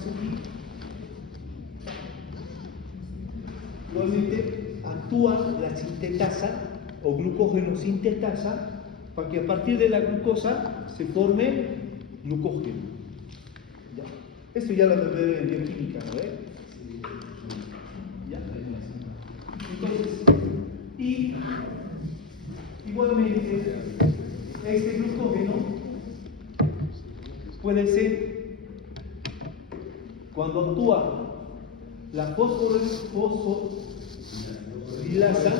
dejamos aquí. Igualmente actúa la sintetasa o glucógeno sintetasa para que a partir de la glucosa se forme glucógeno. ¿Ya? Esto ya lo debe en bioquímica, ¿no? ¿Ya? Entonces, y igualmente este glucógeno puede ser cuando actúa la fosforilasa,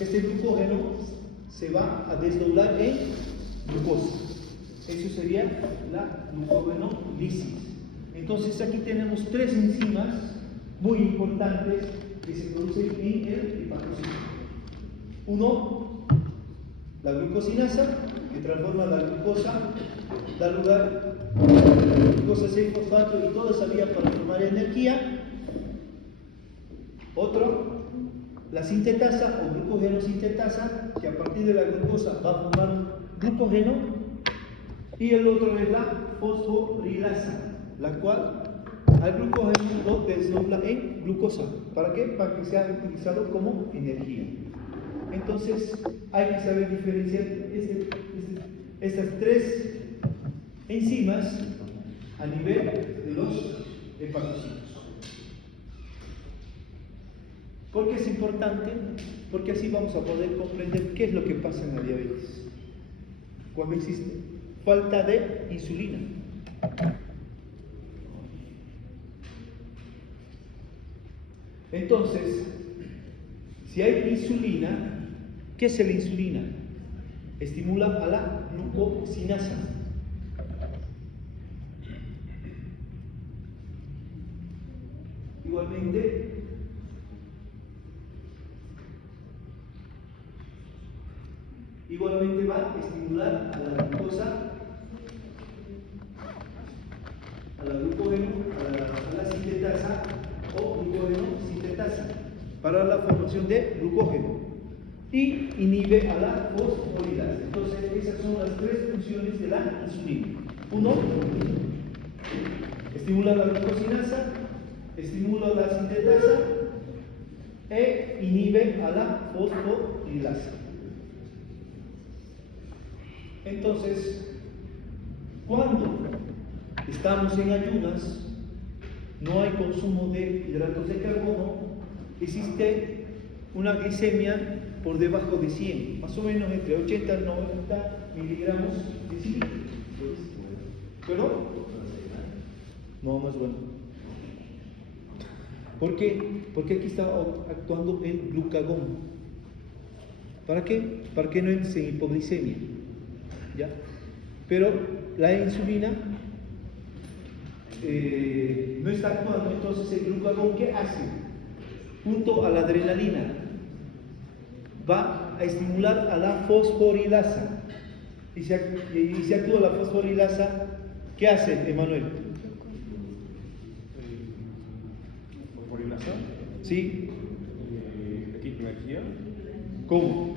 este glucógeno se va a desdoblar en glucosa. Eso sería la glucogenolisis. Entonces aquí tenemos tres enzimas muy importantes que se producen en el hepatocito. Uno, la glucosinasa, que transforma la glucosa, da lugar a glucosa 6-fosfato y toda esa vía para formar energía. Otro, la sintetasa o glucógeno sintetasa, que a partir de la glucosa va a formar glucógeno. Y el otro es la fosforilasa, la cual al glucógeno lo desdobla en glucosa. ¿Para qué? Para que sea utilizado como energía. Entonces hay que saber diferenciar estas tres enzimas a nivel de los hepatocitos. ¿Por qué es importante? Porque así vamos a poder comprender qué es lo que pasa en la diabetes. Cuando existe falta de insulina. Entonces, si hay insulina, ¿qué es la insulina? Estimula a la glucosinasa. Igualmente, va a estimular a la glucosa, a la glucógeno, a la sintetasa o glucógeno sintetasa para la formación de glucógeno y inhibe a la fosforilasa. Entonces esas son las tres funciones de la insulina. Uno, estimula la glucosinasa, estimula la sintetasa e inhibe a la fosforilasa. Entonces, cuando estamos en ayunas, no hay consumo de hidratos de carbono, existe una glicemia por debajo de 100, más o menos entre 80 y 90 miligramos de cilindro. ¿Perdón? No, más bueno. ¿Por qué? Porque aquí está actuando el glucagón. ¿Para qué? Para que no entre en hipoglicemia. ¿Ya? Pero la insulina no está actuando, entonces el glucagón, ¿qué hace? Junto a la adrenalina va a estimular a la fosforilasa. Y si actúa la fosforilasa, ¿qué hace, Emanuel? ¿Fosforilasa? ¿Sí? ¿Quita energía? ¿Cómo?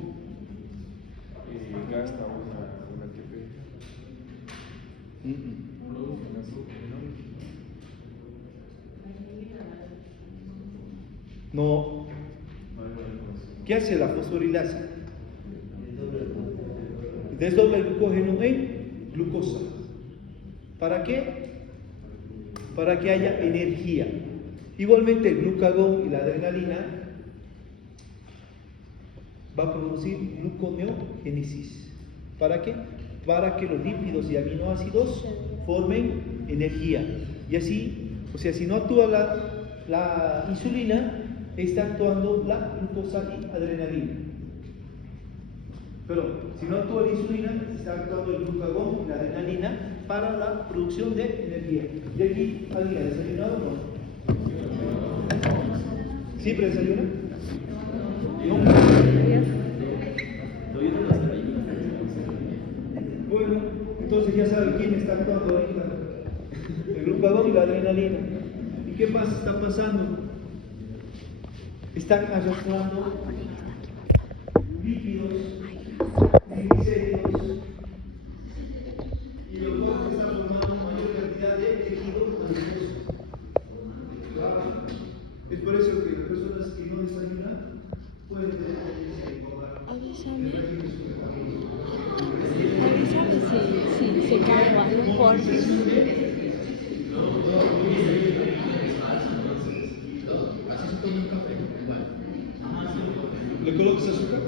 Gasta una ATP. No. ¿Qué hace la fosforilasa? Desdobla el glucógeno en glucosa. ¿Para qué? Para que haya energía. Igualmente el glucagón y la adrenalina va a producir gluconeogénesis. ¿Para qué? Para que los lípidos y aminoácidos formen energía. Y así, o sea, si no actúa la insulina, está actuando la glucosa y adrenalina. Pero si no actúa la insulina, está actuando el glucagón y la adrenalina para la producción de energía. ¿Y aquí alguien ha desayunado o no? ¿Siempre desayuna? ¿No? Bueno, entonces ya saben quién está actuando ahorita. El glucagón y la adrenalina. ¿Y qué pasa? Está pasando. Están arrastrando lípidos, triglicéridos, y los cuales están formando mayor cantidad de tejido adiposo. movilización de... ¿Le colocas azúcar?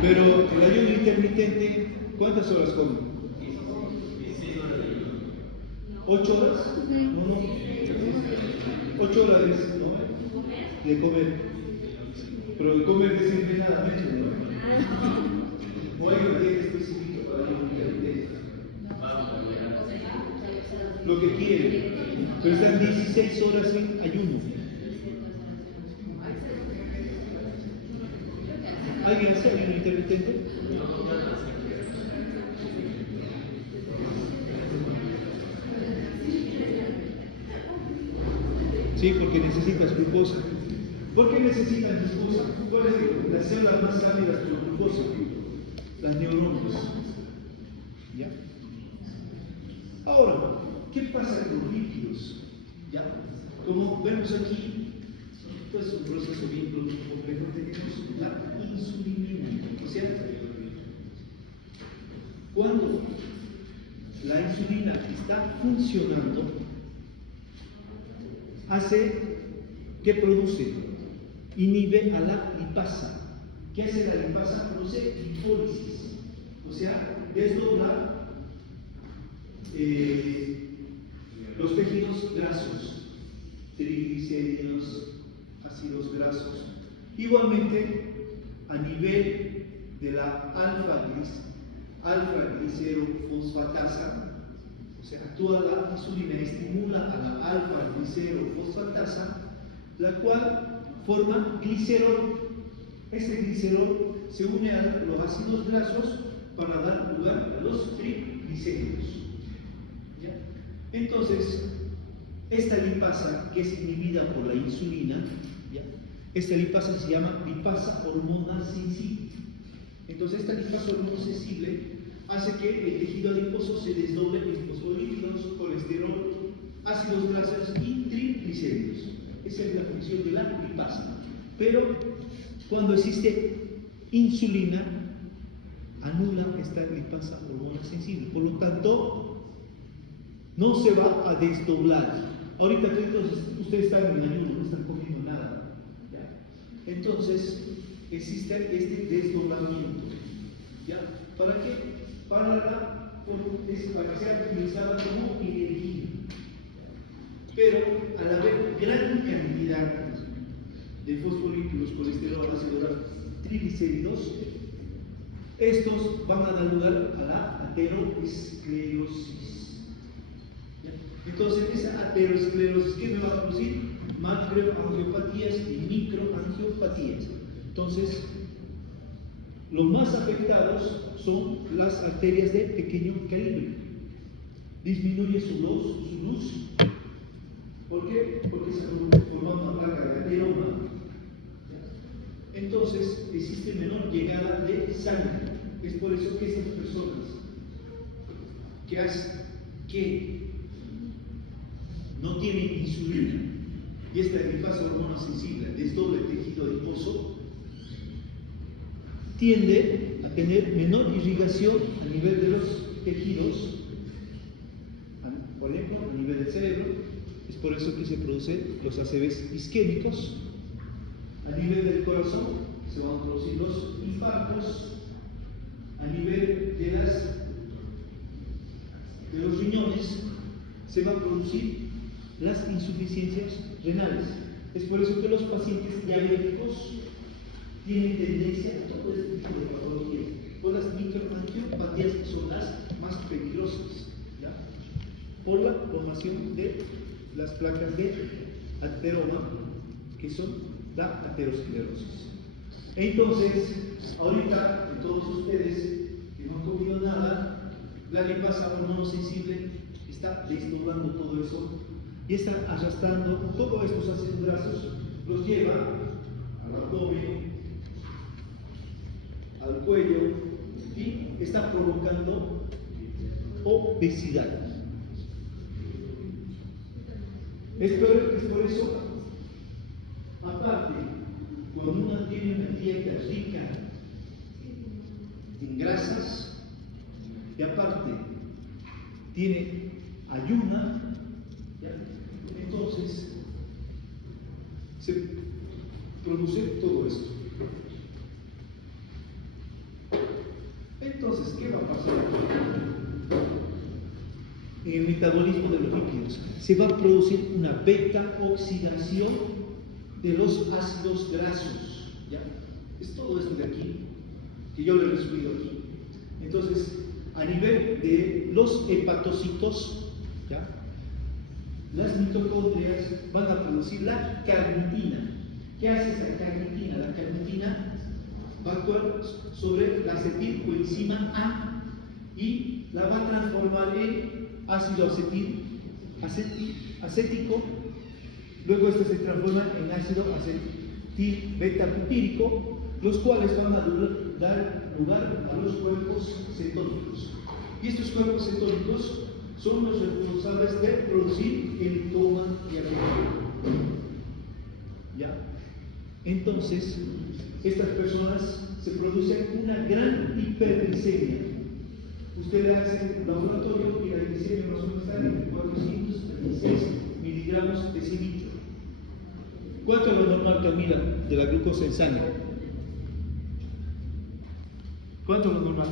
Pero el ayuno intermitente, ¿cuántas horas come? 8 horas. 8 horas ¿no? De comer. Pero de comer desenfrenadamente, ¿no? O hay un día específico para el ayuno intermitente. Lo que quiere. Pero están 16 horas en ayuno. ¿Alguien hace ayuno intermitente? Sí, porque necesitas glucosa. ¿Por qué necesitan glucosa? ¿Cuáles son las células más ávidas por glucosa? Las neuronas. ¿Ya? Ahora, ¿qué pasa con los líquidos? ¿Ya? Como vemos aquí, esto es un proceso bien complejo. Tenemos la insulina. O sea, cuando la insulina está funcionando, hace que produce, inhibe a la lipasa. ¿Qué hace la lipasa? Produce lipólisis, o sea, desdobla los tejidos grasos, triglicéridos, ácidos grasos. Igualmente, a nivel de la alfa-glicerofosfatasa, o sea, actúa la insulina, estimula a la alfa-glicerofosfatasa, la cual forma glicerol. Este glicerol se une a los ácidos grasos para dar lugar a los triglicéridos. ¿Ya? Entonces, esta lipasa, que es inhibida por la insulina, ¿ya? Esta lipasa se llama lipasa hormona sensible. Entonces, esta lipasa hormona sensible hace que el tejido adiposo se desdoble en fosfolípidos, colesterol, ácidos grasos y triglicéridos. Esa es la función de la lipasa. Pero cuando existe insulina, anula esta lipasa hormona sensible. Por lo tanto, no se va a desdoblar. Ahorita entonces, ustedes están en ayuno, no están comiendo nada. ¿Ya? Entonces, existe este desdoblamiento. ¿Ya? ¿Para qué? Para que sea utilizada como energía. Pero al haber gran cantidad de fosfolípidos, colesterol, ácido graso, triglicéridos, estos van a dar lugar a la aterosclerosis. Entonces, esa aterosclerosis, ¿qué me va a producir? Macroangiopatías y microangiopatías. Entonces, los más afectados son las arterias de pequeño calibre. Disminuye su luz. ¿Por qué? Porque se forma una placa de ateroma. Entonces, existe menor llegada de sangre. Es por eso que estas personas que no tienen insulina y esta lipasa hormona sensible desdoble el tejido adiposo, tiende a tener menor irrigación a nivel de los tejidos, por ejemplo, a nivel del cerebro. Es por eso que se producen los ACVs isquémicos. A nivel del corazón se van a producir los infartos. A nivel de los riñones se van a producir las insuficiencias renales. Es por eso que los pacientes diabéticos tienen tendencia a todo este tipo de patologías. Por las microangiopatías, que son las más peligrosas, ¿ya? Por la formación de las placas de ateroma, que son la aterosclerosis. Entonces, ahorita, de todos ustedes que no han comido nada, la lipasa hormona sensible está desdoblando todo eso y está arrastrando todos estos ácidos grasos, los lleva al abdomen, al cuello y está provocando obesidad. Es por eso, aparte, cuando uno tiene una dieta rica en grasas y aparte tiene ayuna, ¿ya? Entonces se produce todo esto. Entonces, ¿qué va a pasar en el metabolismo de los lípidos? Se va a producir una beta oxidación de los ácidos grasos, ¿ya? Es todo esto de aquí que yo le he resumido aquí. Entonces, a nivel de los hepatocitos, ¿ya? Las mitocondrias van a producir la carnitina. ¿Qué hace esta carnitina? La carnitina va a actuar sobre la acetilcoenzima A y la va a transformar en ácido acético. Luego este se transforma en ácido acetil beta-butírico, los cuales van a dar lugar a los cuerpos cetónicos. Y estos cuerpos cetónicos son los responsables de producir el coma diabético. ¿Ya? Entonces, estas personas se producen una gran hiperglicemia. Usted le hace un laboratorio y la glicemia más o menos está en 436 miligramos decilitro. ¿Cuánto es lo normal, Camila, de la glucosa en sangre? ¿Cuánto es lo normal?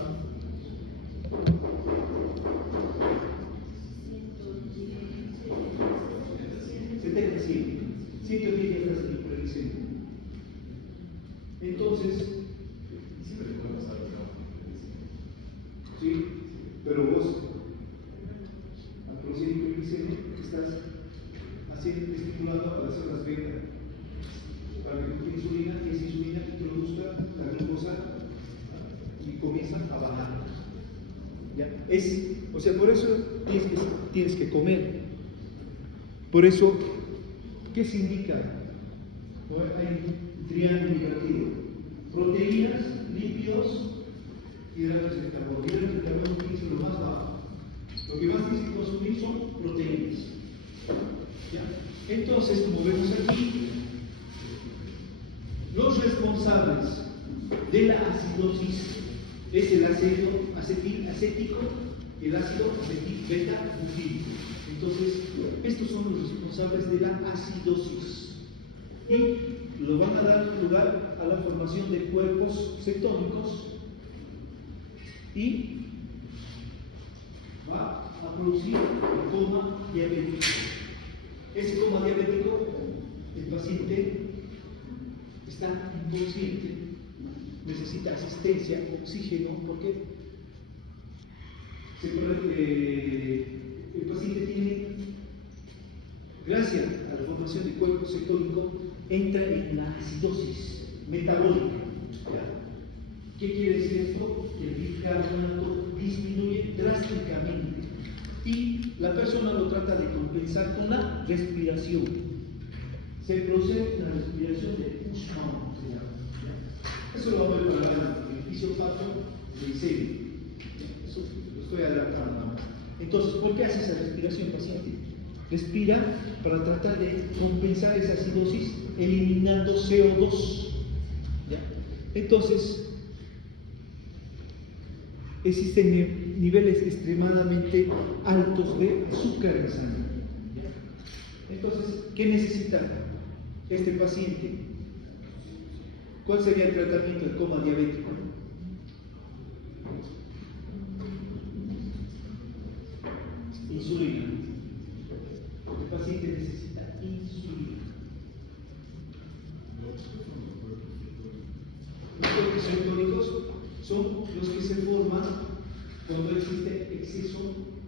110 ya estás en hiperglicemia. Entonces, sí, pero vos, al producir hiperglicemia, estás haciendo, estimulando a las zonas beta para que tu insulina, y esa insulina introduzca la glucosa y comienza a bajar. ¿Ya? O sea, por eso tienes que comer. Por eso, ¿qué se indica? Hay un triángulo invertido: proteínas, lípidos, hidratos de carbono. Hidratos de carbono es lo más bajo. Lo que más tienes que consumir son proteínas. ¿Ya? Entonces, como vemos aquí, los responsables de la acidosis es el ácido acetilacético y el ácido acetil beta-butírico. Entonces, estos son los responsables de la acidosis y lo van a dar lugar a la formación de cuerpos cetónicos y va a producir el coma diabético. Ese coma diabético, el paciente está inconsciente, necesita asistencia, oxígeno, porque el paciente tiene, gracias a la formación de cuerpo cetónico, entra en la acidosis metabólica. ¿Ya? ¿Qué quiere decir esto? Que el bicarbonato disminuye drásticamente y la persona lo trata de compensar con la respiración. Se produce la respiración de Ushman, se llama. Eso lo vamos a ver para el beneficio patoglicémico. Eso lo estoy adelantando nada más. Entonces, ¿por qué hace esa respiración, paciente? Respira para tratar de compensar esa acidosis eliminando CO2. ¿Ya? Entonces, existen niveles extremadamente altos de azúcar en sangre. ¿Ya? Entonces, ¿qué necesita este paciente? ¿Cuál sería el tratamiento del coma diabético? Insulina. El paciente necesita insulina. Los cuerpos cetónicos son los que se forman cuando existe exceso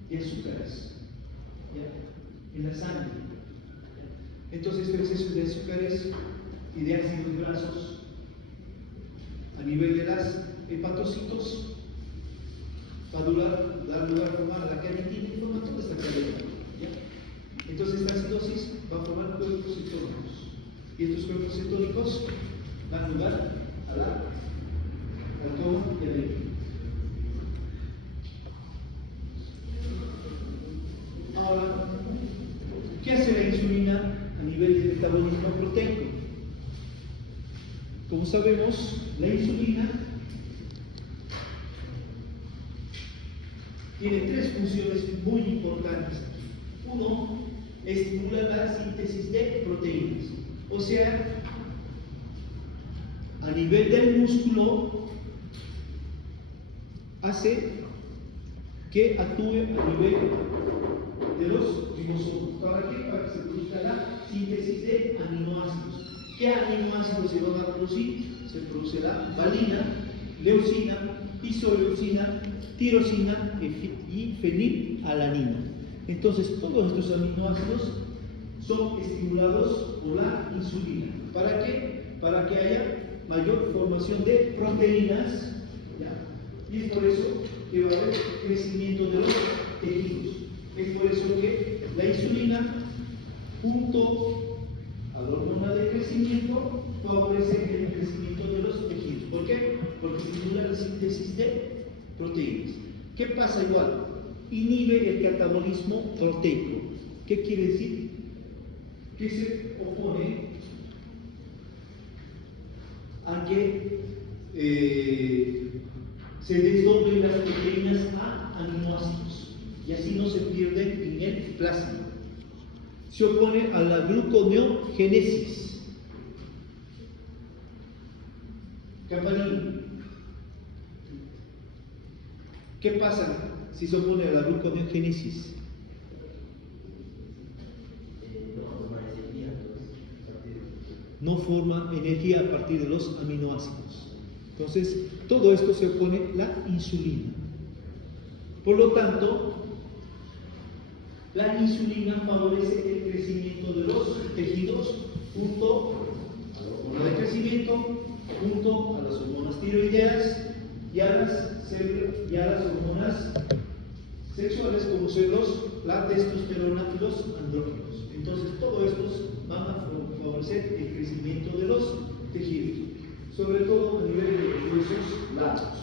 de azúcares, ¿ya? En la sangre. Entonces, este exceso de azúcares y de ácidos grasos a nivel de las hepatocitos va a dar lugar a formar la carnitina y forma toda esta cadena. ¿Ya? Entonces, esta acidosis va a formar cuerpos cetónicos y estos cuerpos cetónicos dan lugar al coma diabético. Ahora, ¿qué hace la insulina a nivel de metabolismo proteico? Como sabemos, la insulina tiene tres funciones muy importantes. Uno, estimula la síntesis de proteínas. O sea, a nivel del músculo, hace que actúe a nivel de los ribosomas. ¿Para qué? Para que se produzca la síntesis de aminoácidos. ¿Qué aminoácidos se van a producir? Se producirá valina, leucina, isoleucina, tirosina y fenilalanina. Entonces, todos estos aminoácidos son estimulados por la insulina. ¿Para qué? Para que haya mayor formación de proteínas, ¿ya? Y es por eso que va a haber crecimiento de los tejidos. Es por eso que la insulina, junto a la hormona de crecimiento, favorece el crecimiento de los tejidos. ¿Por qué? Porque estimula la síntesis de proteínas. ¿Qué pasa igual? Inhibe el catabolismo proteico. ¿Qué quiere decir? Que se opone a que se desdoblen las proteínas a aminoácidos y así no se pierden en el plasma. Se opone a la gluconeogénesis. Campanini. ¿Qué pasa si se opone a la gluconeogénesis? No forma energía a partir de los aminoácidos. Entonces, todo esto se opone la insulina. Por lo tanto, la insulina favorece el crecimiento de los tejidos junto a la hormona de crecimiento, junto a las hormonas tiroideas y a las hormonas sexuales como son la testosterona y los andrógenos. Entonces, todos estos van a favorecer el crecimiento de los tejidos, sobre todo a nivel de los huesos largos.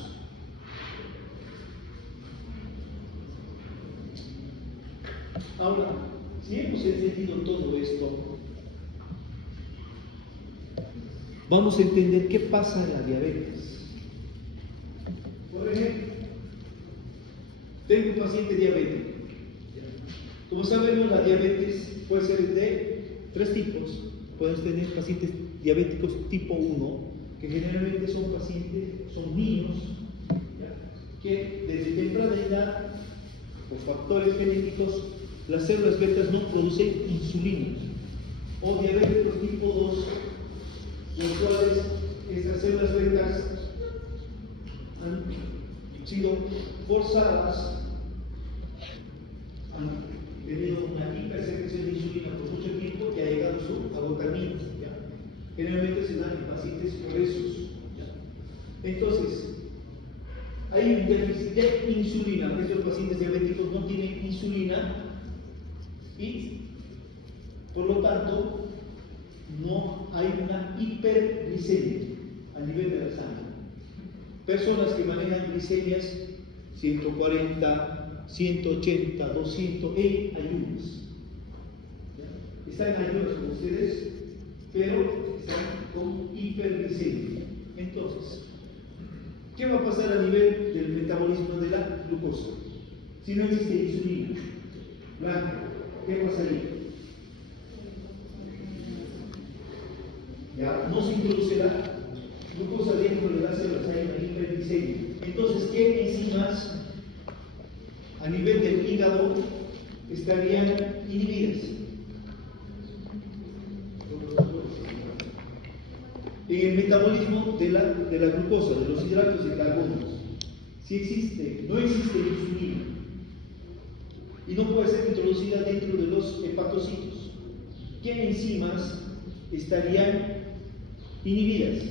Ahora, si hemos entendido todo esto, vamos a entender qué pasa en la diabetes. Por ejemplo, tengo un paciente diabético. Como sabemos, la diabetes puede ser de tres tipos. Podemos tener pacientes diabéticos tipo 1, que generalmente son niños, ¿ya? Que desde temprana edad, por factores genéticos, las células betas no producen insulina. O diabéticos tipo 2, los cuales estas células betas han sido forzadas, han tenido una hipersecreción de insulina por mucho tiempo y ha llegado a su agotamiento. ¿Ya? Generalmente se dan en pacientes obesos. ¿Ya? Entonces, hay un déficit de insulina. Estos pacientes diabéticos no tienen insulina y, por lo tanto, no hay una hiperglicemia a nivel de la sangre. Personas que manejan glicemias 140, 180, 200 en ayunas. Están en ayunas con ustedes, pero están con hiperglicemia. Entonces, ¿qué va a pasar a nivel del metabolismo de la glucosa? Si no existe insulina blanca, ¿qué pasaría? Ya no se introduce la glucosa dentro de las células, hay una hiperglicemia. Entonces, ¿qué enzimas a nivel del hígado estarían inhibidas? En el metabolismo de la glucosa, de los hidratos de carbono, si no existe insulina y no puede ser introducida dentro de los hepatocitos, ¿qué enzimas estarían inhibidas?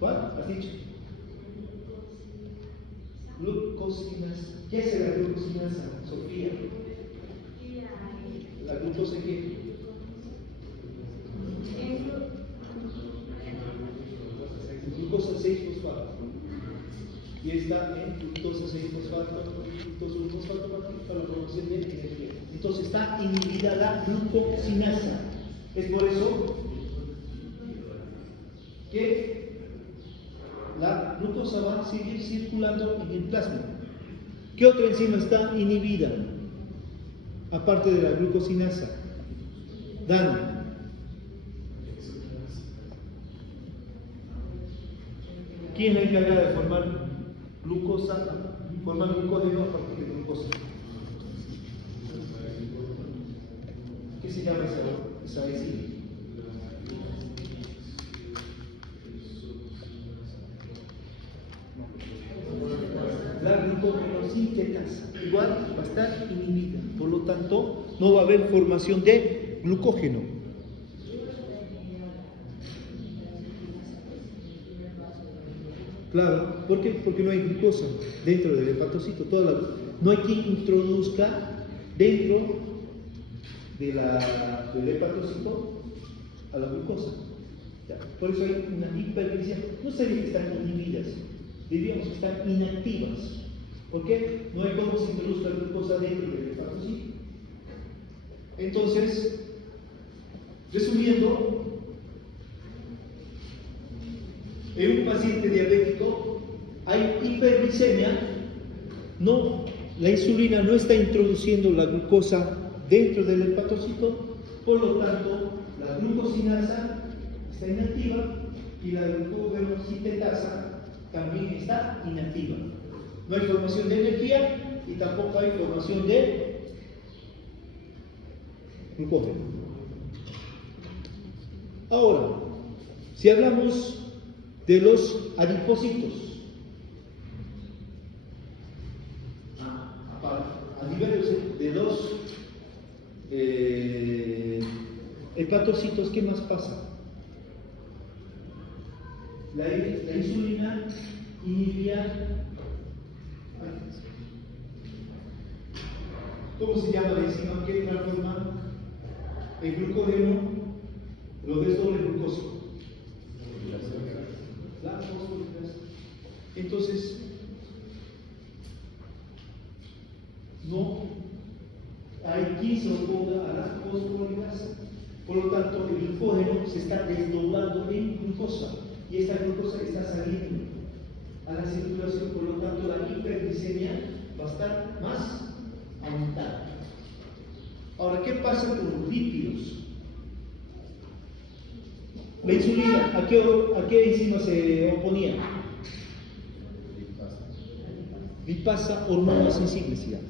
¿Cuál? ¿Has dicho? Glucosinasa. ¿Qué es la glucosinasa, Sofía? ¿La glucosa qué? Glucosa 6-fosfato. Y está en glucosa 6-fosfato, glucosa 1-fosfato para la producción de energía. Entonces está inhibida la glucosinasa. Es por eso que la la glucosa va a seguir circulando en el plasma. ¿Qué otra enzima está inhibida? Aparte de la glucosinasa. Dan. ¿Quién es la encargada de formar glucosa? Formar glucógeno a partir de glucosa. ¿Qué se llama esa enzima? La glucogenosintetasa. Igual va a estar inhibida, por lo tanto no va a haber formación de glucógeno. Claro, ¿por qué? Porque no hay glucosa dentro del hepatocito. No hay quien introduzca dentro de del hepatocito a la glucosa. Por eso hay una hiperglicemia. No sería que están inhibidas, diríamos que están inactivas. ¿Por qué? No hay cómo se introduzca glucosa dentro del hepatocito. Entonces, resumiendo, en un paciente diabético hay hiperglicemia, la insulina no está introduciendo la glucosa dentro del hepatocito, por lo tanto la glucosinasa está inactiva y la glucogenosintetasa también está inactiva. No hay formación de energía y tampoco hay formación de glucógeno. Ahora, si hablamos de los adipocitos, a nivel de los hepatocitos, ¿qué más pasa? La insulina inhibía. ¿Cómo se llama la enzima que transforma el glucógeno, lo desdoble glucosa? La fosforilasa. Entonces, no hay quien se oponga a la fosforilasa. Por lo tanto, el glucógeno se está desdoblando en glucosa y esta glucosa está saliendo a la circulación. Por lo tanto, la hiperglicemia va a estar más aumentada. Ahora, ¿qué pasa con los lípidos? La insulina, ¿a qué enzima se oponía? Lipasa hormona sensible se llama.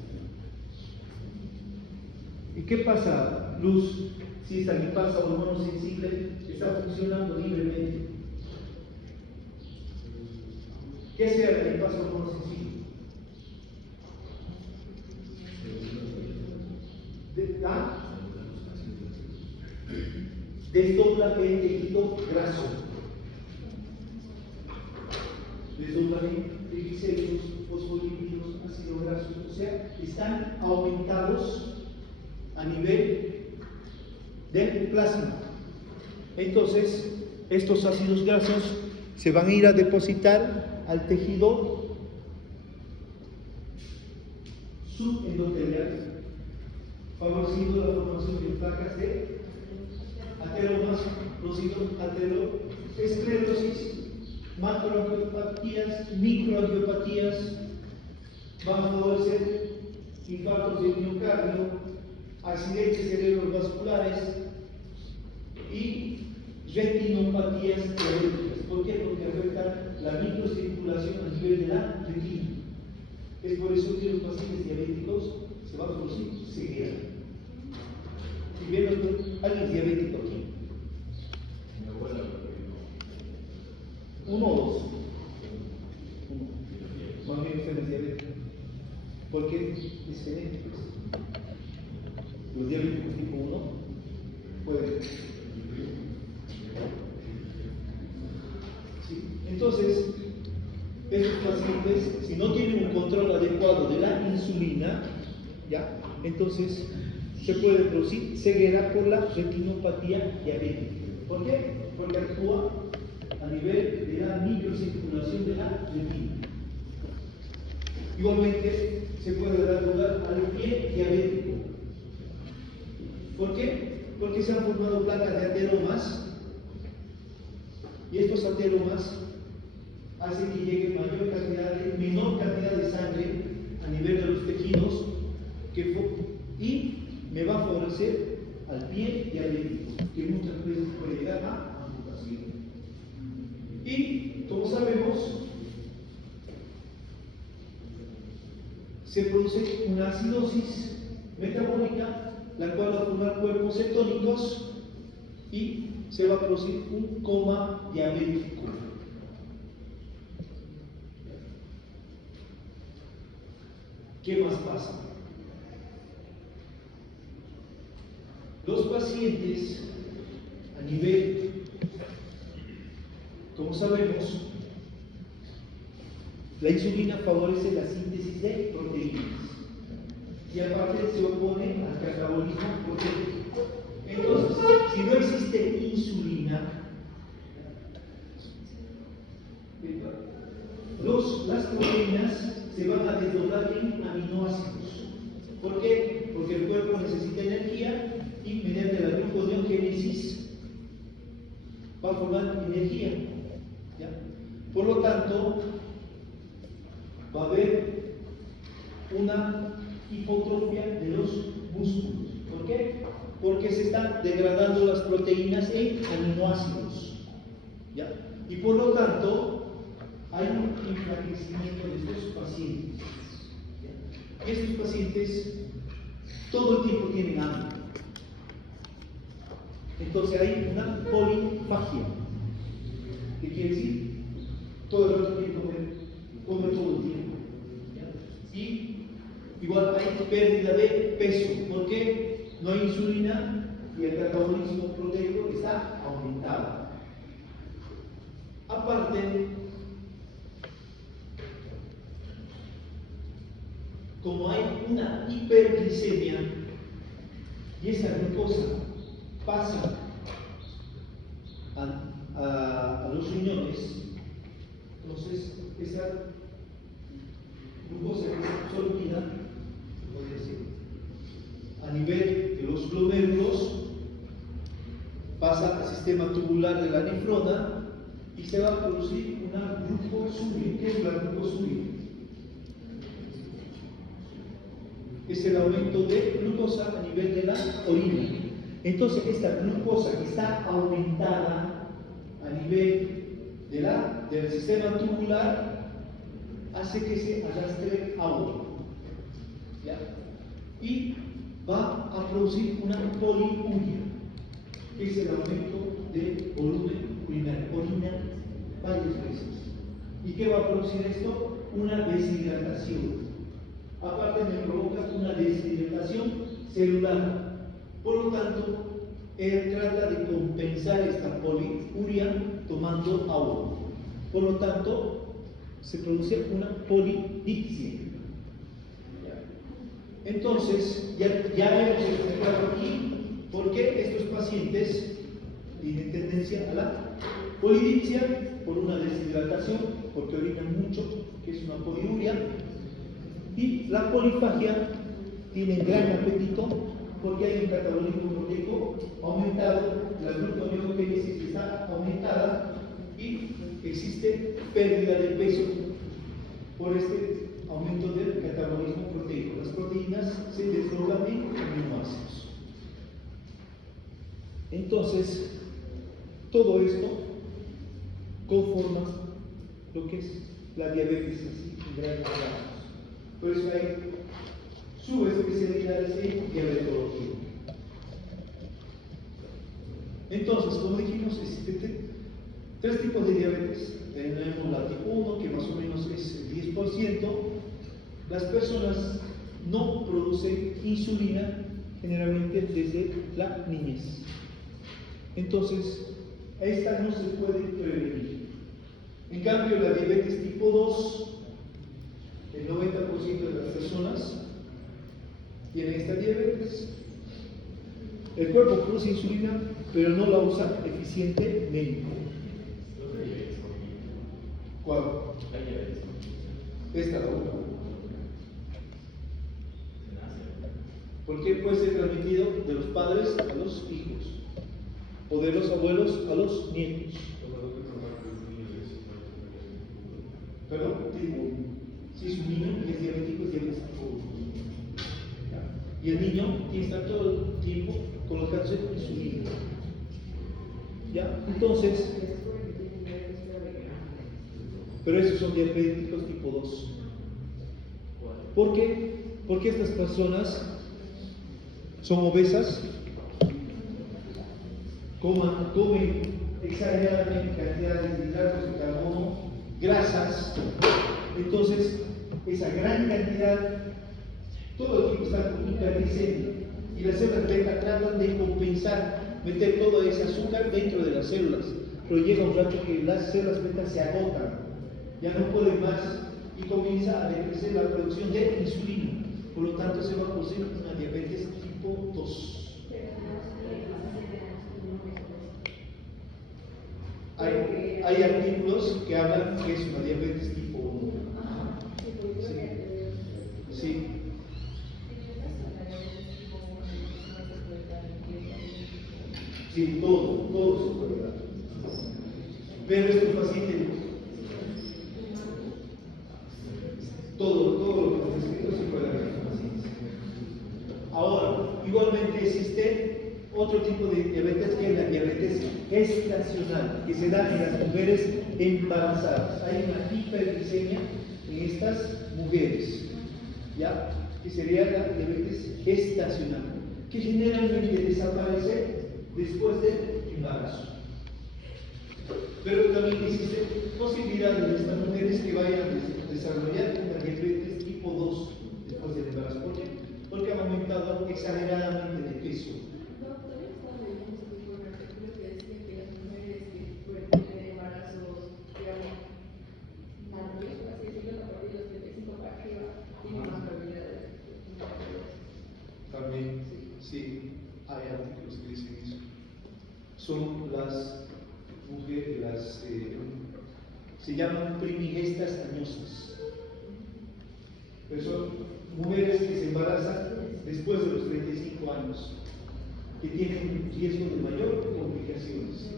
¿Y qué pasa, Luz, si esta lipasa hormona sensible está funcionando libremente? ¿Qué sea la lipasa hormona sensible? Desdobla el tejido graso, desdoblamiento de triglicéridos, fosfolípidos, ácidos grasos, o sea, están aumentados a nivel del plasma. Entonces, estos ácidos grasos se van a ir a depositar al tejido subendotelial, favoreciendo la formación de placas de ateromas, ateroesclerosis, macroangiopatías, microangiopatías, van a favorecer infartos de miocardio, accidentes cerebrovasculares y retinopatías diabéticas. ¿Por qué? Porque afectan la microcirculación a nivel de la retina. Es por eso que los pacientes diabéticos se van a producir ceguera. Si ven alguien diabético aquí, uno o dos, más bien usted es diabético, porque es genético. Los diabéticos tipo 1 pueden. ¿Sí? Entonces, estos pacientes, si no tienen un control adecuado de la insulina, ¿ya? Entonces se puede producir ceguera por la retinopatía diabética. ¿Por qué? Porque actúa a nivel de la microcirculación de la retina. Igualmente se puede dar lugar al pie diabético. ¿Por qué? Porque se han formado placas de ateromas y estos ateromas hace que llegue menor cantidad de sangre a nivel de los tejidos y me va a favorecer al pie y al diabético, que muchas veces puede llegar a amputación. Y como sabemos, se produce una acidosis metabólica, la cual va a formar cuerpos cetónicos y se va a producir un coma diabético. ¿Qué más pasa? Los pacientes, a nivel, como sabemos, la insulina favorece la síntesis de proteínas y aparte se opone al catabolismo proteico. Entonces, si no existe insulina, las proteínas se van a desdoblar en aminoácidos. ¿Por qué? Porque el cuerpo necesita energía y mediante la gluconeogénesis va a formar energía. ¿Ya? Por lo tanto, va a haber una hipotrofia de los músculos. ¿Por qué? Porque se están degradando las proteínas en aminoácidos. ¿Ya? Y por lo tanto, hay un enflaquecimiento de estos pacientes. ¿Ya? Y estos pacientes todo el tiempo tienen hambre. Entonces hay una polifagia. ¿Qué quiere decir? Todo el rato quiere comer, come todo el tiempo. ¿Ya? Y igual hay pérdida de peso. ¿Por qué? No hay insulina y el catabolismo proteico está aumentado. Aparte, como hay una hiperglicemia y esa glucosa pasa a los riñones, entonces esa glucosa que es absorbida, podría decir, a nivel de los glomérulos, pasa al sistema tubular de la nefrona y se va a producir una glucosuria. ¿Qué es la glucosuria? Es el aumento de glucosa a nivel de la orina. Entonces, esta glucosa que está aumentada a nivel del sistema tubular hace que se arrastre agua. ¿Ya? Y va a producir una poliuria, que es el aumento de volumen urinario. Orina varias veces. ¿Y qué va a producir esto? Una deshidratación. Aparte me provoca una deshidratación celular. Por lo tanto, él trata de compensar esta poliuria tomando agua. Por lo tanto, se produce una polidipsia. Entonces, ya hemos explicado aquí por qué estos pacientes tienen tendencia a la polidipsia por una deshidratación, porque orinan mucho, que es una poliuria. Y la polifagia tiene gran apetito porque hay un catabolismo proteico aumentado, la gluconeogénesis está aumentada y existe pérdida de peso por este aumento del catabolismo proteico. Las proteínas se desdoblan en aminoácidos. Entonces, todo esto conforma lo que es la diabetes así en grandes rasgos. Por eso hay subespecialidades en diabetología. Entonces, como dijimos, existen tres tipos de diabetes. Tenemos la tipo 1, que más o menos es el 10%. Las personas no producen insulina generalmente desde la niñez. Entonces, esta no se puede prevenir. En cambio, la diabetes tipo 2, el 90% de las personas tienen esta diabetes. El cuerpo produce insulina, pero no la usa eficientemente. ¿Cuál? Esta otra. ¿Por qué puede ser transmitido de los padres a los hijos? O de los abuelos a los nietos. perdón, tipo 1. Si es un niño y es diabético tipo 1. Y el niño tiene que estar todo el tiempo colocándose insulina. ¿Ya? Entonces, pero esos son diabéticos tipo 2. ¿Por qué? Porque estas personas son obesas, comen exageradamente cantidades de hidratos de carbono, grasas. Entonces, esa gran cantidad, todo el tiempo está con hiperglicemia. Y las células beta tratan de compensar, meter todo ese azúcar dentro de las células. Pero llega un rato que las células beta se agotan, ya no pueden más y comienza a decrecer la producción de insulina. Por lo tanto, se va a producir una diabetes tipo 2. Hay artículos que hablan que es una diabetes tipo 1. Sí. Sí. Sí, todo se puede dar. Pero estos pacientes, todo lo que está escrito se puede dar a estos pacientes. Ahora, igualmente existe otro tipo de diabetes que es la diabetes gestacional, que se da en las mujeres embarazadas. Hay una hiperglicemia en estas mujeres, ¿ya? Que sería la diabetes gestacional, que generalmente desaparece después del embarazo. Pero también existe posibilidades de estas mujeres que vayan a desarrollar una diabetes tipo 2 después del embarazo. ¿Por qué? Porque han aumentado exageradamente de peso. También, sí, hay artículos que dicen eso. Son las mujeres, se llaman primigestas añosas. Pero son mujeres que se embarazan después de los 35 años, que tienen un riesgo de mayor complicaciones.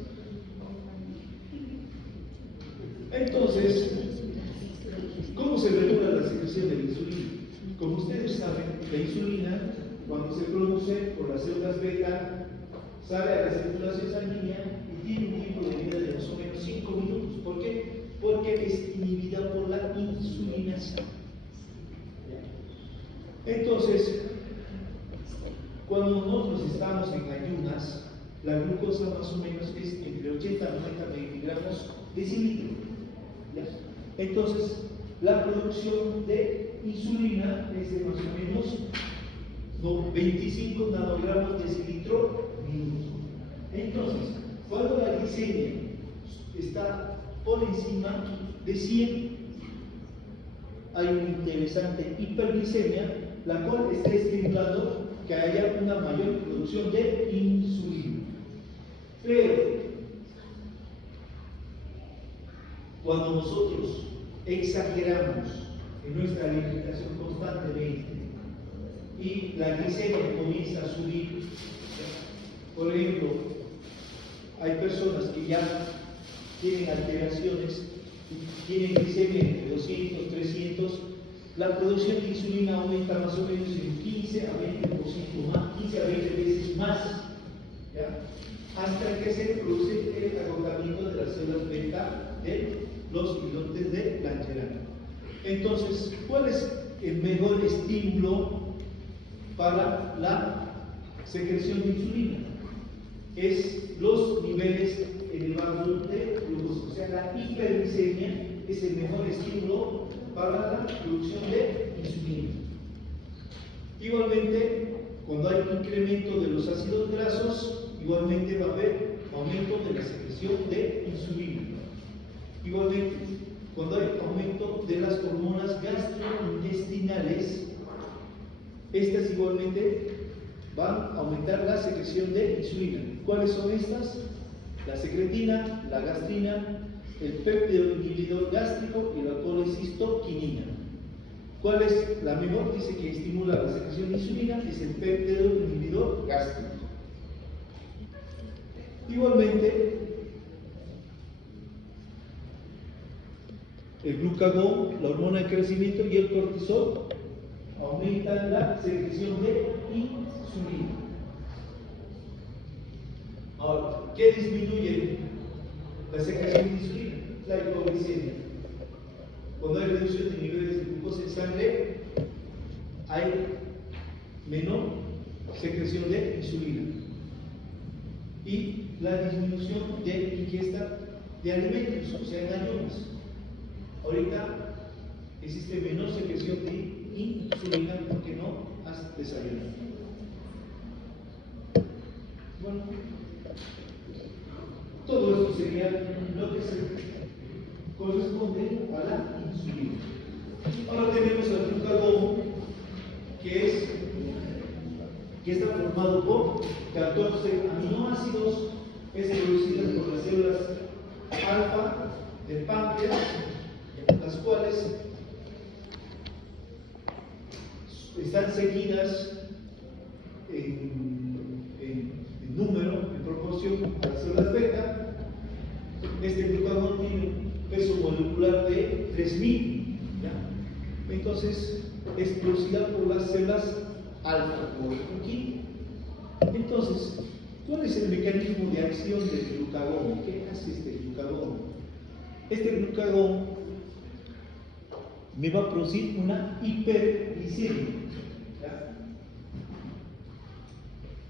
Entonces, ¿cómo se regula la secreción de la insulina? Como ustedes saben, la insulina, cuando se produce por las células beta, sale a la circulación sanguínea y tiene un tiempo de vida de más o menos 5 minutos. ¿Por qué? Porque es inhibida por la insulinasa. Entonces, cuando nosotros estamos en ayunas, la glucosa más o menos es entre 80 y 90 miligramos decilitro. ¿Ya? Entonces, la producción de insulina es de más o menos 25 nanogramos decilitro minuto. Entonces, cuando la glicemia está por encima de 100, hay una interesante hiperglicemia, la cual está estimulando que haya una mayor producción de insulina. Pero cuando nosotros exageramos en nuestra alimentación constantemente y la glicemia comienza a subir, por ejemplo, hay personas que ya tienen alteraciones, tienen glicemia entre 200, 300, la producción de insulina aumenta más o menos en 15 a 20% más, 15 a 20 veces más, ¿ya? Hasta que se produce el agotamiento de las células beta de los islotes de Langerhans. Entonces, ¿cuál es el mejor estímulo para la secreción de insulina? Es los niveles elevados de glucosa, o sea, la hiperglicemia es el mejor estímulo para la producción de insulina. Igualmente, cuando hay incremento de los ácidos grasos, igualmente va a haber aumento de la secreción de insulina. Igualmente, cuando hay aumento de las hormonas gastrointestinales, estas igualmente van a aumentar la secreción de insulina. ¿Cuáles son estas? La secretina, la gastrina, el péptido inhibidor gástrico y la colecistoquinina. ¿Cuál es la mejor? Dice que estimula la secreción de insulina, es el péptido inhibidor gástrico. Igualmente, el glucagón, la hormona de crecimiento y el cortisol aumentan la secreción de insulina. Ahora, ¿qué disminuye la secreción de insulina? La hipoglicemia. Cuando hay reducción de niveles de glucosa en sangre, hay menor secreción de insulina y la disminución de ingesta de alimentos, o sea, en ayunas. Ahorita existe menor secreción de insulina porque no has desayunado. Bueno, todo esto sería lo que se corresponde a la insulina. Ahora tenemos el glucagón, que está formado por 14 aminoácidos, es producido por las células alfa del páncreas, las cuales están seguidas en número, en proporción a las células beta. Este glucagón tiene un peso molecular de 3000, ¿ya? Entonces es producida por las células alfa, por aquí. Entonces, ¿cuál es el mecanismo de acción del glucagón? ¿Qué hace este glucagón? Este glucagón me va a producir una hiperglicemia, ¿ya?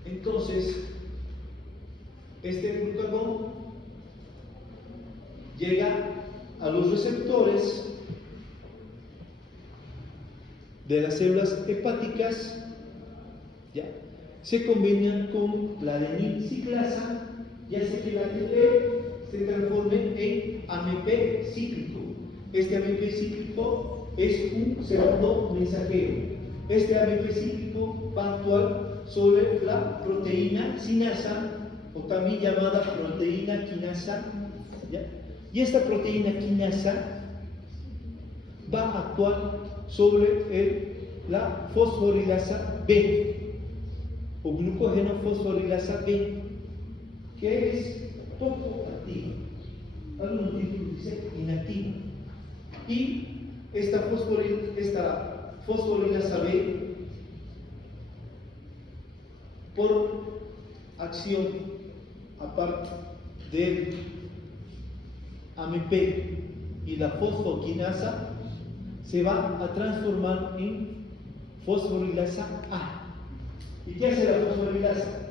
Entonces, este glucagón llega a los receptores de las células hepáticas, ¿ya? Se combinan con la adenilciclasa y hace que la ATP se transforme en AMP cíclico. Este AMP cíclico es un segundo mensajero. Este AMP cíclico va a actuar sobre la proteína sinasa, o también llamada proteína quinasa, ¿ya? Y esta proteína quinasa va a actuar sobre la fosforilasa B, o glucógeno fosforilasa B, que es poco activa. Algunos títulos dicen inactiva. Y esta fosforilasa B, por acción aparte del AMP y la fosfoquinasa, se va a transformar en fosforilasa A. ¿Y qué hace la fosforilasa?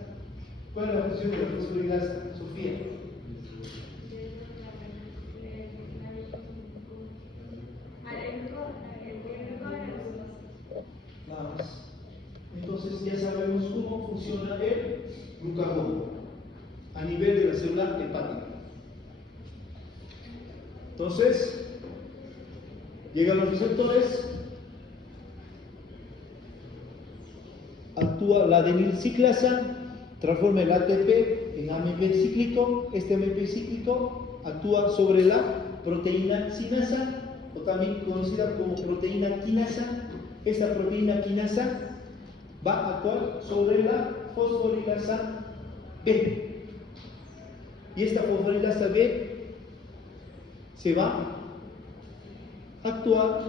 ¿Cuál es la función de la fosforilasa, Sofía? Nada más. Entonces ya sabemos cómo funciona el glucagón a nivel de la célula hepática. Entonces, llegan los receptores, actúa la adenilciclasa, transforma el ATP en AMP cíclico. Este AMP cíclico actúa sobre la proteína sinasa, o también conocida como proteína quinasa. Esta proteína quinasa va a actuar sobre la fosforilasa B. Y esta fosforilasa B se va a actuar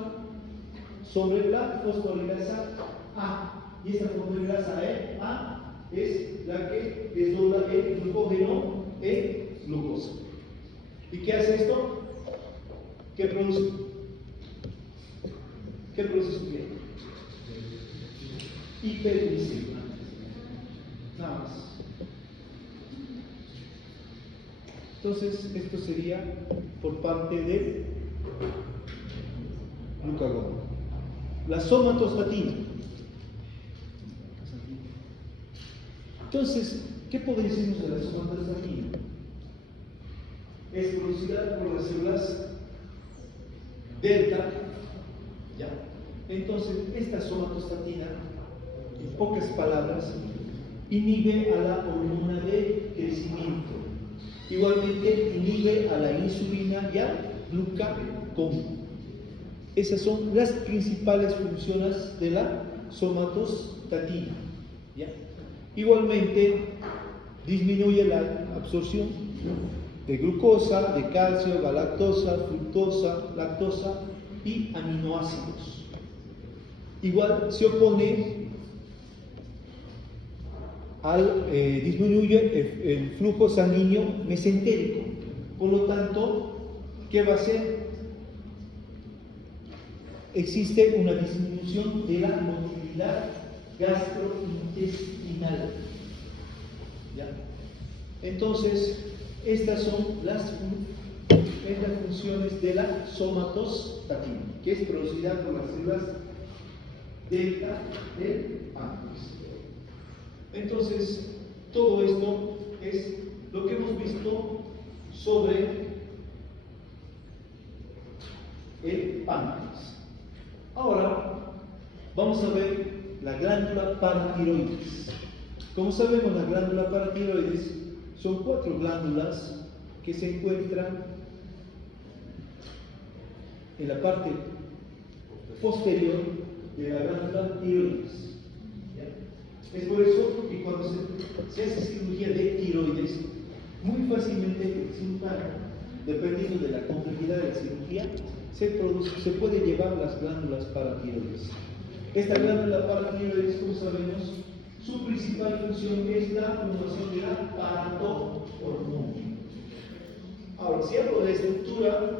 sobre la fosforilasa A. Y esta fosforilasa A es la que desdobla el glucógeno en glucosa. ¿Y qué hace esto? ¿Qué produce? ¿Qué produce su piel? Hiperglicemia. Nada más. Entonces, esto sería por parte del glucagón. La somatostatina. Entonces, ¿qué podemos decirnos de la somatostatina? Es producida por las células delta, ¿ya? Entonces, esta somatostatina, en pocas palabras, inhibe a la hormona de crecimiento. Igualmente, inhibe a la insulina y al glucagón. Esas son las principales funciones de la somatostatina, ¿ya? Igualmente, disminuye la absorción de glucosa, de calcio, galactosa, fructosa, lactosa y aminoácidos. Igual se opone al disminuye el flujo sanguíneo mesentérico. Por lo tanto, ¿qué va a hacer? Existe una disminución de la motilidad gastrointestinal. ¿Ya? Entonces, estas son las funciones de la somatostatina, que es producida por las células delta del páncreas. Entonces, todo esto es lo que hemos visto sobre el páncreas. Ahora, vamos a ver la glándula paratiroides. Como sabemos, la glándula paratiroides son 4 glándulas que se encuentran en la parte posterior de la glándula tiroides. ¿Ya? Es por eso que cuando se hace cirugía de tiroides, muy fácilmente el cirujano, dependiendo de la complejidad de la cirugía, se puede llevar las glándulas paratiroides. Esta glándula paratiroides, como sabemos, su principal función es la formación de la paratormona. Ahora, si hablo de la estructura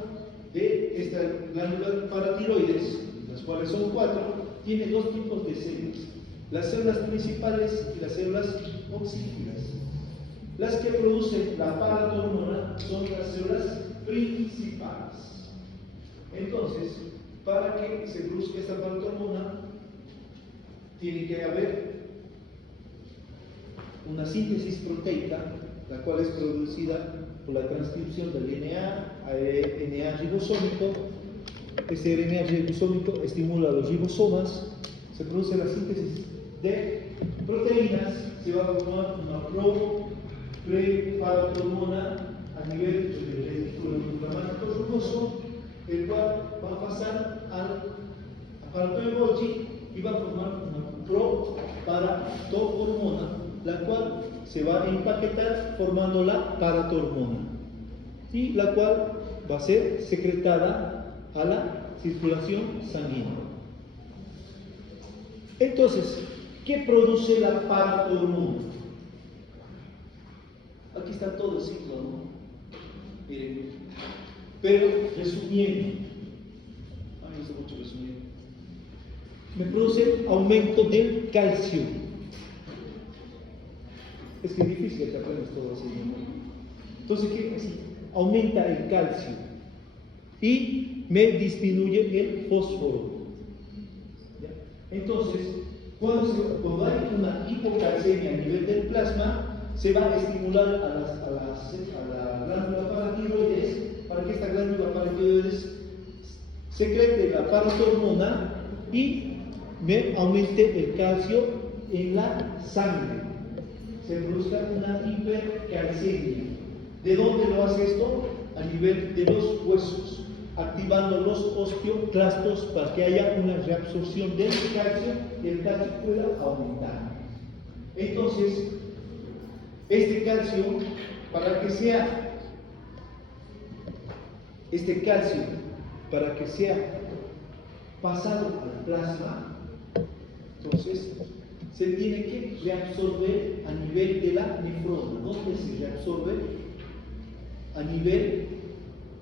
de esta glándula paratiroides, las cuales son 4, tiene 2 tipos de células: las células principales y las células oxígenas. Las que producen la paratormona son las células principales. Entonces, para que se produzca esta paratormona, tiene que haber una síntesis proteica, la cual es producida por la transcripción del RNA a RNA ribosómico. Este RNA ribosómico estimula los ribosomas, se produce la síntesis de proteínas, se va a formar una preparatormona a nivel del retículo endoplasmático rugoso, el cual va a pasar al aparato de Golgi y va a formar una proparatormona, la cual se va a empaquetar formando la paratormona, y la cual va a ser secretada a la circulación sanguínea. Entonces, ¿qué produce la paratormona? Aquí está todo el ciclo, ¿no? Miren, pero resumiendo, a mí me gusta mucho resumir, me produce aumento del calcio. Es que es difícil que aprendas todo así, ¿no? Entonces, ¿qué hace? Aumenta el calcio y me disminuye el fósforo. ¿Ya? Entonces, cuando hay una hipocalcemia a nivel del plasma, se va a estimular a la glándula paratiroides para que esta glándula paratiroides secrete la paratormona y me aumente el calcio en la sangre. Se produzca una hipercalcemia. ¿De dónde lo hace esto? A nivel de los huesos, activando los osteoclastos para que haya una reabsorción del calcio y el calcio pueda aumentar. Entonces, este calcio, para que sea pasado al plasma, entonces se tiene que reabsorber a nivel de la nefrona. ¿Dónde se reabsorbe? A nivel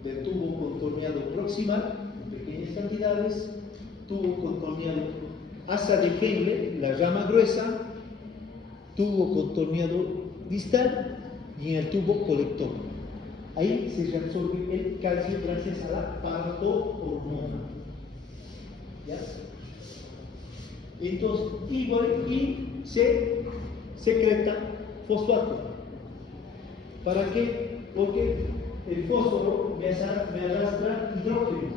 del tubo contorneado proximal, en pequeñas cantidades, tubo contorneado asa de Henle, la rama gruesa, tubo contorneado distal y en el tubo colector. Ahí se reabsorbe el calcio gracias a la paratormona. ¿Ya? Entonces, y se secreta fosfato. ¿Para qué? Porque el fósforo me arrastra hidrógeno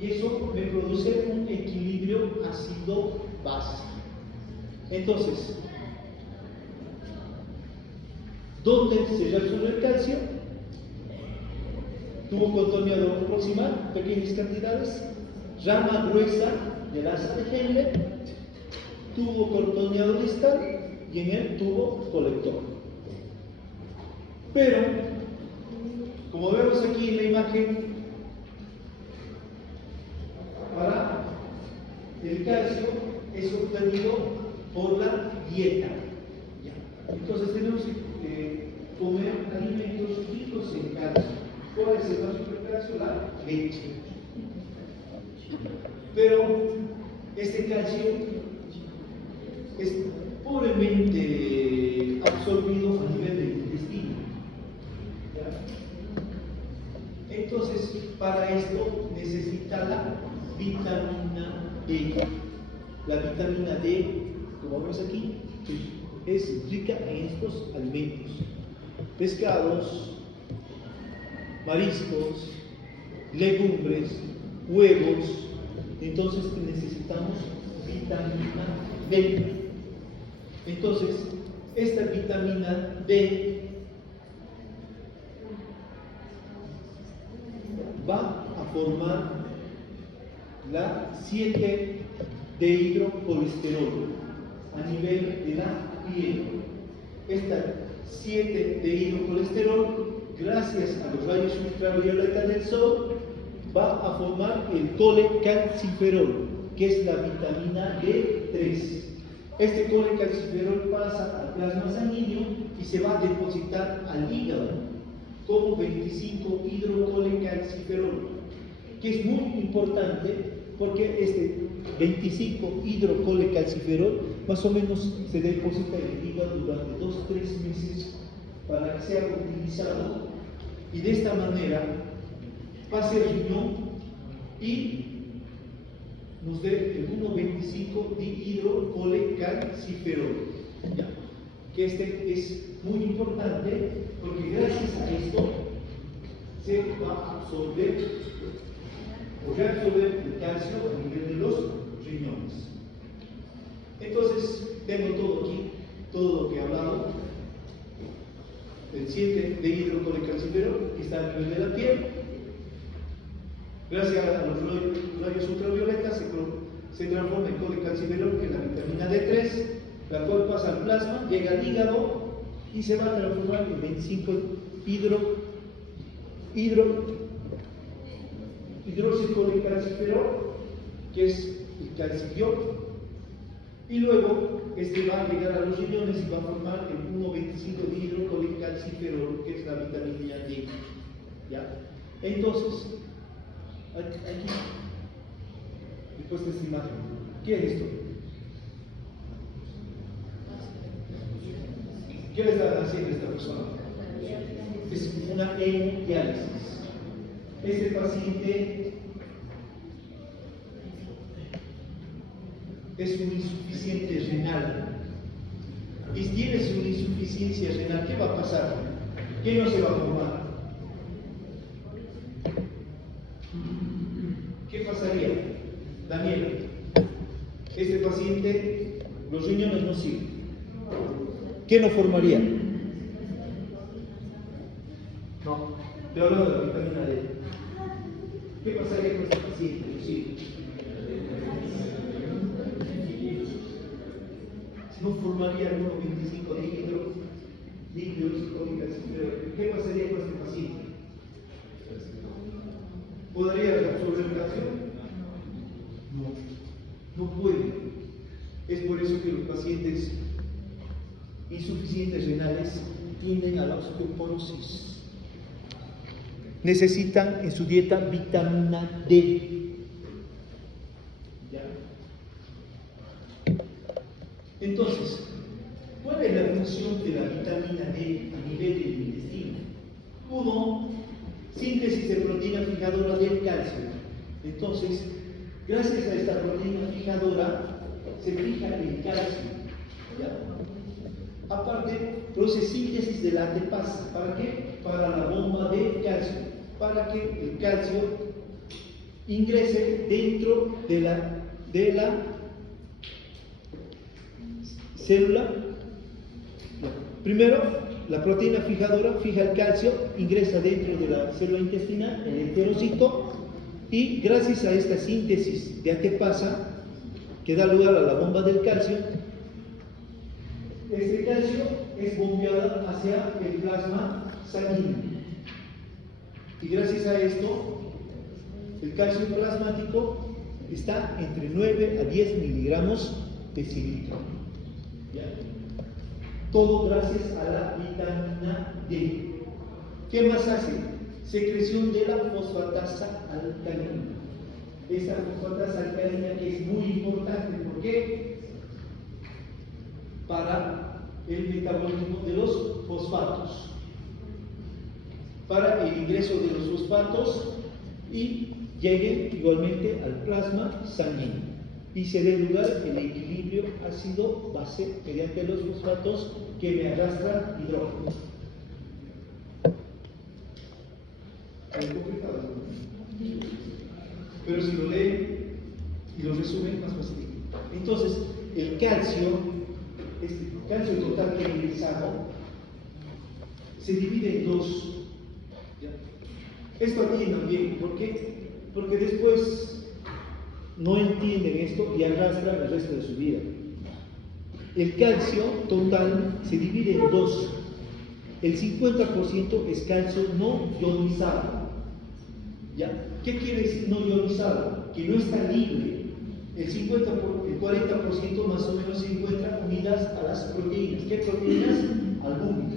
y eso me produce un equilibrio ácido-base. Entonces, ¿dónde se reabsorbe el calcio? Tubo contorneado proximal, pequeñas cantidades, rama gruesa del asa de Henle, tubo contorneado distal y en el tubo colector. Pero Como vemos aquí en la imagen, para el calcio es obtenido por la dieta. Entonces tenemos que comer alimentos ricos en calcio. ¿Cuál es el más calcio? La leche. Pero este calcio es pobremente absorbido a nivel del intestino. Entonces, para esto necesita la vitamina D. La vitamina D, como vemos aquí, es rica en estos alimentos: pescados, mariscos, legumbres, huevos. Entonces necesitamos vitamina D. Entonces, esta vitamina D va a formar la 7-dehidrocolesterol a nivel de la piel. Esta 7-dehidrocolesterol, gracias a los rayos ultravioleta del sol, va a formar el colecalciferol, que es la vitamina D3. Este colecalciferol pasa al plasma sanguíneo y se va a depositar al hígado como 25-hidrocolecalciferol, que es muy importante porque este 25-hidrocolecalciferol más o menos se deposita en el hígado durante 2-3 meses para que sea utilizado, y de esta manera pase el riñón y nos dé el 1,25-dihidrocolecalciferol, que este es muy importante porque gracias a esto se va a absorber o reabsorber el calcio a nivel de los riñones. Entonces, tengo todo aquí, todo lo que he hablado. El 7-dehidrocolecalciferol, que está a nivel de la piel. Gracias a los rayos ultravioletas se transforma en colecalciferol, que es la vitamina D3, la cual pasa al plasma, llega al hígado y se va a transformar en 25-hidroxicolecalciferol, que es el calcidiol, y luego este va a llegar a los riñones y va a formar el 1,25-dihidrocolecalciferol, que es la vitamina D. ¿Ya? Entonces, aquí, después de esta imagen, ¿qué es esto? ¿Qué le está haciendo esta persona? Es una hemodiálisis. Este paciente es un insuficiente renal. Y si tienes una insuficiencia renal, ¿qué va a pasar? ¿Qué no se va a formar? ¿Qué pasaría? Daniel, este paciente, los riñones no sirven. ¿Qué no formaría? No, te hablo de la vitamina D. ¿Qué pasaría con este paciente? No sirve. No formaría el 1,25-dihidroxicolecalciferol. ¿Qué pasaría con este paciente? ¿Podría absorber calcio? No, no puede. Es por eso que los pacientes insuficientes renales tienden a la osteoporosis. Necesitan en su dieta vitamina D. ¿Ya? Entonces, ¿cuál es la función de la vitamina D a nivel del intestino? 1. Síntesis de proteína fijadora del calcio. Entonces, gracias a esta proteína fijadora, se fija el calcio. ¿Ya? Aparte, produce síntesis de la ATPasa. ¿Para qué? Para la bomba de calcio. Para que el calcio ingrese dentro de la célula. Primero, la proteína fijadora fija el calcio, ingresa dentro de la célula intestinal, el enterocito, y gracias a esta síntesis de ATPasa, que da lugar a la bomba del calcio, este calcio es bombeado hacia el plasma sanguíneo. Y gracias a esto, el calcio plasmático está entre 9 a 10 miligramos de cilitro. ¿Ya? Todo gracias a la vitamina D. ¿Qué más hace? Secreción de la fosfatasa alcalina. Esta fosfatasa alcalina es muy importante. ¿Por qué? Para el metabolismo de los fosfatos, para el ingreso de los fosfatos y lleguen igualmente al plasma sanguíneo y se dé lugar el equilibrio ácido-base mediante los fosfatos que me arrastran hidrógeno. Es complicado, ¿no? Pero si lo leen y lo resumen, más fácil. Entonces, el calcio, este calcio total que he ingresado, se divide en dos. ¿Ya? Esto atiendan bien, ¿por qué? Porque después no entienden esto y arrastran el resto de su vida. El calcio total se divide en dos. El 50% es calcio no ionizado. ¿Ya? ¿Qué quiere decir no ionizado? Que no está libre. El 40% más o menos se encuentra unidas a las proteínas. ¿Qué proteínas? Albúmina.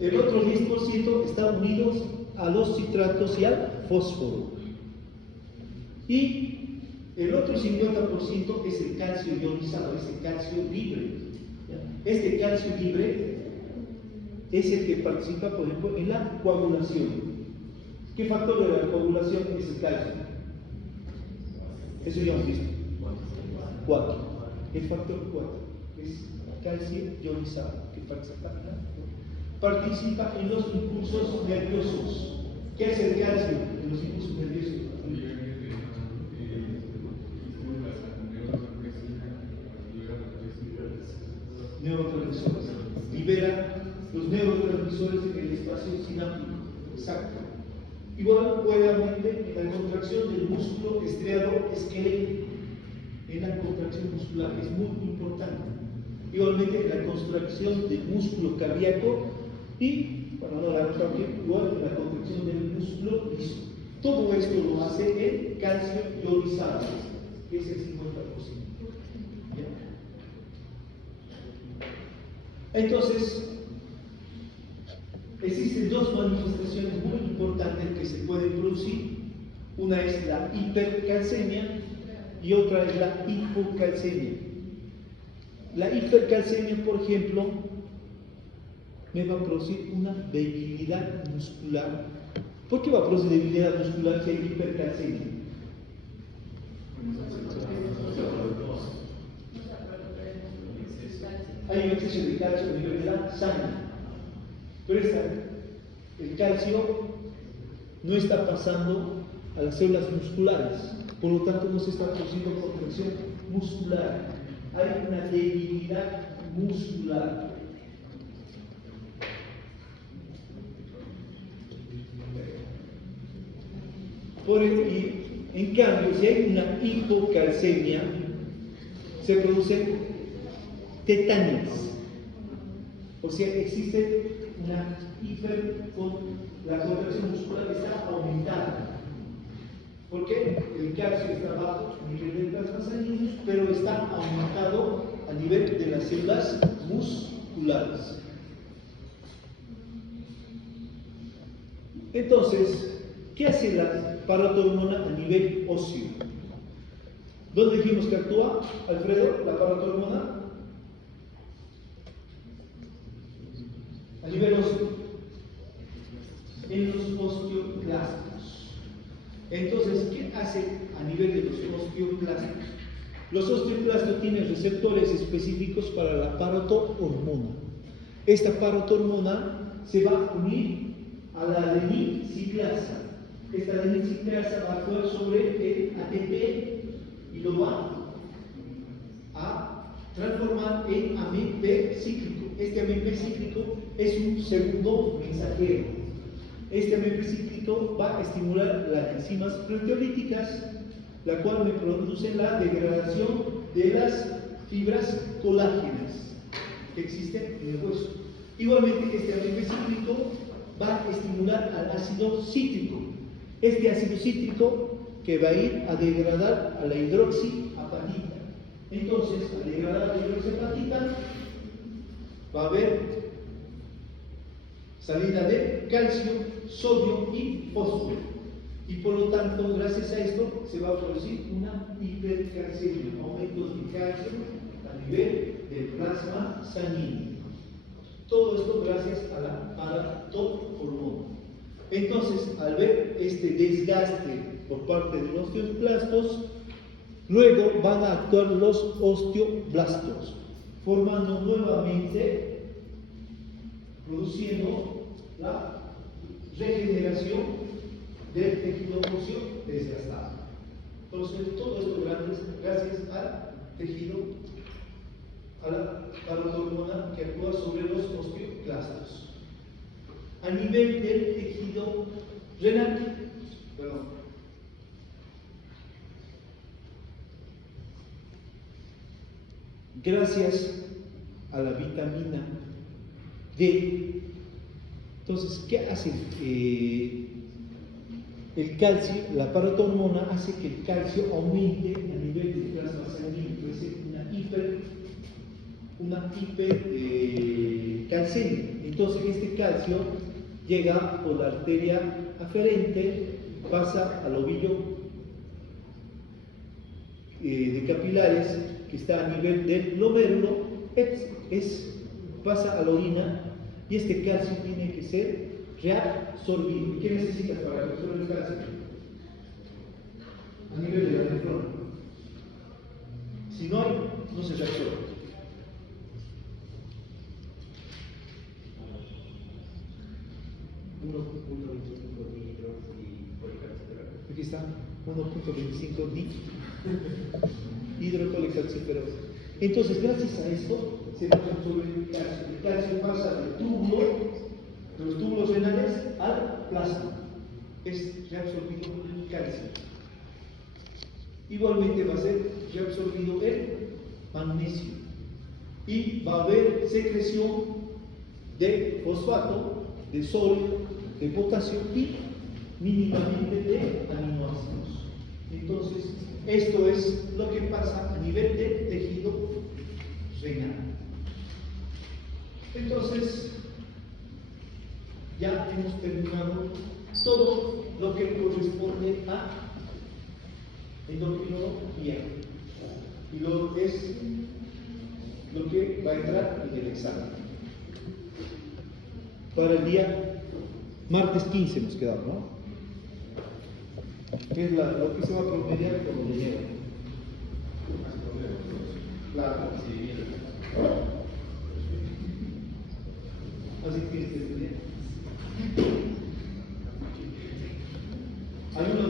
El otro 10% está unidos a los citratos y al fósforo. Y el otro 50% es el calcio ionizado, es el calcio libre. Este calcio libre es el que participa, por ejemplo, en la coagulación. ¿Qué factor de la coagulación es el calcio? Eso ya hemos visto. 4. El factor 4 es calcio ionizado, que participa en los impulsos nerviosos. ¿Qué es el calcio en los impulsos nerviosos? Neurotransmisores. Libera los neurotransmisores en el espacio sináptico. Exacto. Igualmente en la contracción del músculo estriado esquelético. En la contracción muscular es muy importante. Igualmente en la contracción del músculo cardíaco y, bueno, no la igual en la contracción del músculo liso. Todo esto lo hace el calcio ionizado, que es el 50%. ¿Ya? Entonces, existen dos manifestaciones muy importantes que se pueden producir. Una es la hipercalcemia y otra es la hipocalcemia. La hipercalcemia, por ejemplo, me va a producir una debilidad muscular. ¿Por qué va a producir debilidad muscular si hay hipercalcemia? Hay un exceso de calcio a nivel de la sangre. Pero el calcio no está pasando a las células musculares, por lo tanto no se está produciendo contracción muscular. Hay una debilidad muscular. En cambio, si hay una hipocalcemia, se producen tetanías. O sea, existe la contracción muscular está aumentada. ¿Por qué? El calcio está bajo a nivel del plasma sanguíneo, pero está aumentado a nivel de las células musculares. Entonces, ¿qué hace la paratormona a nivel óseo? ¿Dónde dijimos que actúa, Alfredo, la paratormona? A nivel óseo, en los osteoclastos. Entonces, ¿qué hace a nivel de los osteoclastos? Los osteoclastos tienen receptores específicos para la parotohormona. Esta parotohormona se va a unir a la adenyl-ciclasa. Esta adenyl-ciclasa va a actuar sobre el ATP y lo va a transformar en AMP cíclico. Este AMP cíclico es un segundo mensajero. Este AMP cíclico va a estimular las enzimas proteolíticas, la cual me produce la degradación de las fibras colágenas que existen en el hueso. Igualmente, este AMP cíclico va a estimular al ácido cítrico. Este ácido cítrico que va a ir a degradar a la hidroxiapatita. Entonces, al degradar a la hidroxiapatita, va a haber salida de calcio, sodio y fósforo. Y por lo tanto, gracias a esto, se va a producir una hipercalcemia, aumentos de calcio a nivel del plasma sanguíneo. Todo esto gracias a la paratormona. Entonces, al ver este desgaste por parte de los osteoclastos, luego van a actuar los osteoblastos, formando nuevamente, produciendo la regeneración del tejido óseo desgastado. Entonces, todo esto gracias al tejido, a la paratormona que actúa sobre los osteoclastos. A nivel del tejido renal, gracias a la vitamina D. Entonces, ¿qué hace el calcio? La paratormona hace que el calcio aumente a nivel del plasma sanguíneo, puede ser una hipercalcemia. Entonces, este calcio llega por la arteria aferente, pasa al ovillo de capilares que está a nivel del glomérulo, pasa a la orina, y este calcio tiene que ser reabsorbido. ¿Qué necesitas para reabsorber el calcio? A nivel de la nefrona. Si no hay, no se reabsorbe. Aquí está 1.25 hidrocolecalciferol. Entonces, gracias a esto, se va a reabsorber el calcio. El calcio pasa del túbulo, de los túbulos renales, al plasma. Es reabsorbido el calcio. Igualmente va a ser reabsorbido el magnesio. Y va a haber secreción de fosfato, de sodio, de potasio y mínimamente de aminoácidos. Entonces, esto es lo que pasa a nivel del tejido renal. Entonces, ya hemos terminado todo lo que corresponde a endocrinología. Y lo es lo que va a entrar en el examen. Para el día martes 15 hemos quedado, ¿no? Es lo que se va a promediar como de enero. Claro. Así tienes que estudiar. Hay uno